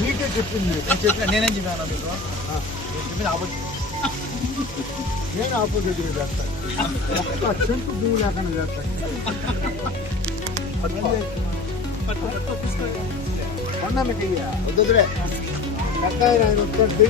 నీకే చెప్పింది. నేనేం చెప్పాను మీకు? చెప్పింది ఆపోజిట్. నేను ఆపోజిట్గా చేస్తాను. చెంటు పువ్వు లేకుండా చేస్తాను. కొండకి వద్దులే కట్టాయి ఆయన వస్తుంది.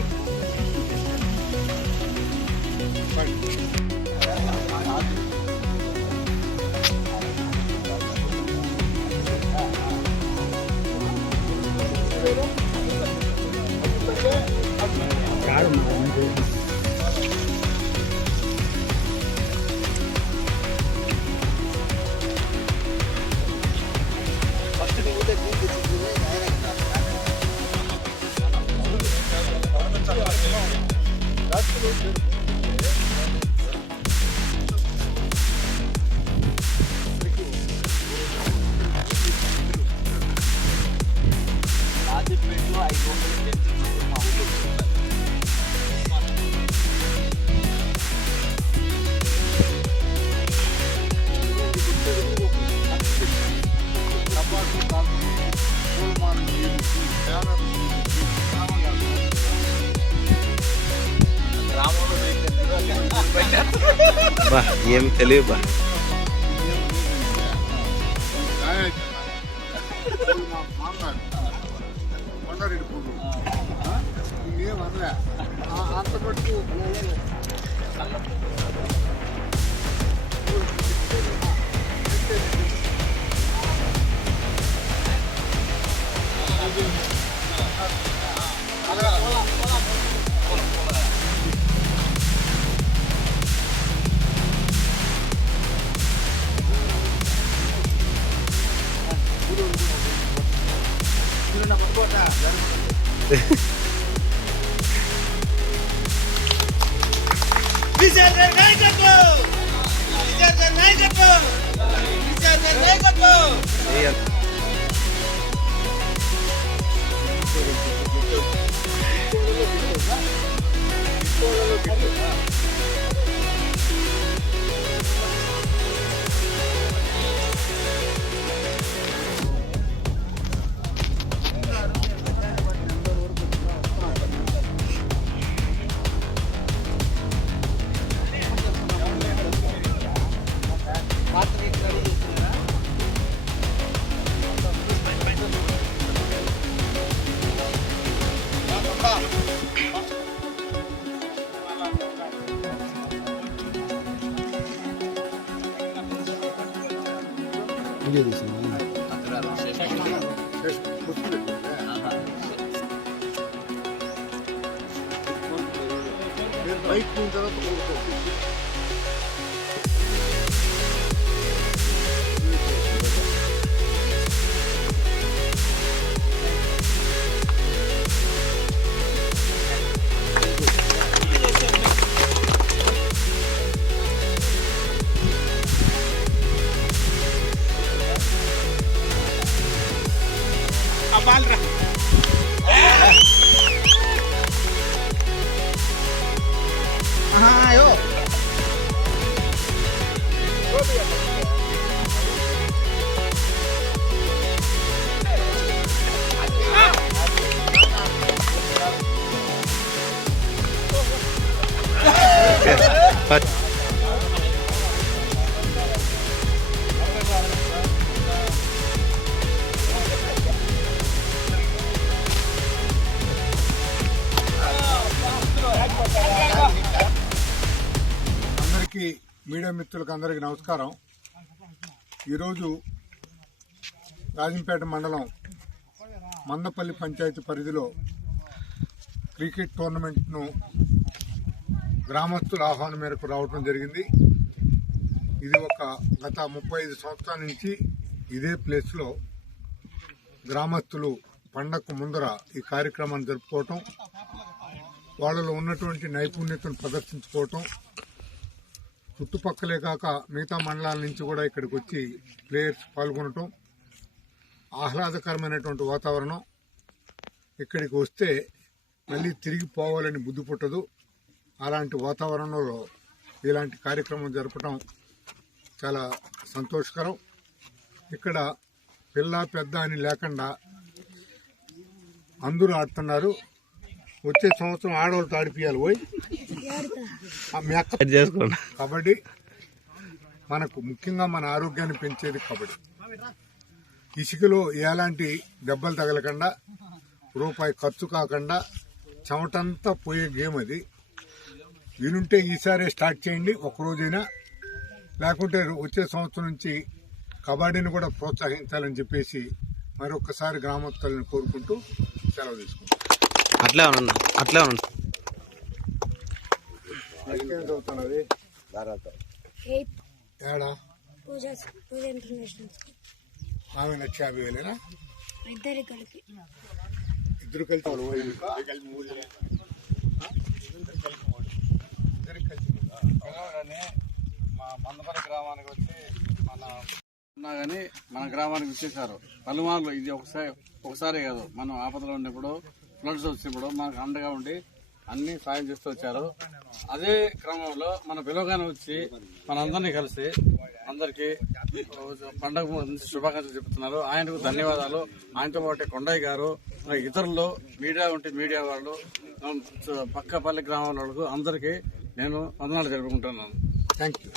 బా ఏం తెలియదు బా. కొండారెడ్డి పువ్వు ఇంకేమన్నా అంత మటుకు బైక్ తర్వాత అందరికీ మీడియా మిత్రులకు అందరికీ నమస్కారం. ఈరోజు రాజంపేట మండలం మందపల్లి పంచాయతీ పరిధిలో క్రికెట్ టోర్నమెంట్ను గ్రామస్తుల ఆహ్వానం మేరకు రావడం జరిగింది. ఇది గత 35 సంవత్సరాల నుంచి ఇదే ప్లేస్లో గ్రామస్తులు పండగకు ముందర ఈ కార్యక్రమాన్ని జరుపుకోవటం, వాళ్ళలో ఉన్నటువంటి నైపుణ్యతను ప్రదర్శించుకోవటం, చుట్టుపక్కలే కాక మిగతా మండలాల నుంచి కూడా ఇక్కడికి వచ్చి ప్లేయర్స్ పాల్గొనటం, ఆహ్లాదకరమైనటువంటి వాతావరణం. ఇక్కడికి వస్తే మళ్ళీ తిరిగి పోవాలని బుద్ధి పుట్టదు. అలాంటి వాతావరణంలో ఇలాంటి కార్యక్రమం జరపడం చాలా సంతోషకరం. ఇక్కడ పిల్ల పెద్ద అని లేకుండా అందరూ ఆడుతున్నారు. వచ్చే సంవత్సరం ఆడవాళ్ళతో ఆడిపియాలి పోయి. మీ అక్క అది చేసుకోండి. కబడ్డీ మనకు ముఖ్యంగా మన ఆరోగ్యాన్ని పెంచేది కబడ్డీ. ఇసుకలో ఎలాంటి దెబ్బలు తగలకుండా, రూపాయి ఖర్చు కాకుండా, చెమటంతా పోయే గేమ్ అది. వీలుంటే ఈసారి స్టార్ట్ చేయండి ఒక్కరోజైనా, లేకుంటే వచ్చే సంవత్సరం నుంచి కబడ్డీని కూడా ప్రోత్సహించాలని చెప్పేసి మరొకసారి గ్రామస్తులను కోరుకుంటూ సెలవు తీసుకుంటాం. అట్లే ఉన్నా చదువుతున్నది ఏడా పూజ ఇంటర్నేషనల్ స్కూల్. ఆమె 50,000 ఇద్దరి కలిపి ఇద్దరు కలిసి మా మందపల్లి గ్రామానికి వచ్చి ఉన్నా కానీ మన గ్రామానికి వచ్చేసారు పలుమార్లు. ఇది ఒకసారి కాదు, మనం ఆపదలో ఉన్నప్పుడు, ఫ్లడ్స్ వచ్చినప్పుడు మనకు అండగా ఉండి అన్ని సాయం చేస్తూ వచ్చారు. అదే క్రమంలో మన పిలవగానే వచ్చి మనందరినీ కలిసి అందరికీ పండగ శుభాకాంక్షలు చెప్తున్నారు. ఆయనకు ధన్యవాదాలు. ఆయనతో పాటు కొండయ్య గారు, ఇతరులు మీడియా వాళ్ళు, పక్కపల్లి గ్రామాల వాళ్ళకు అందరికీ నేను వందనాలు జరుపుకుంటున్నాను. Thank you.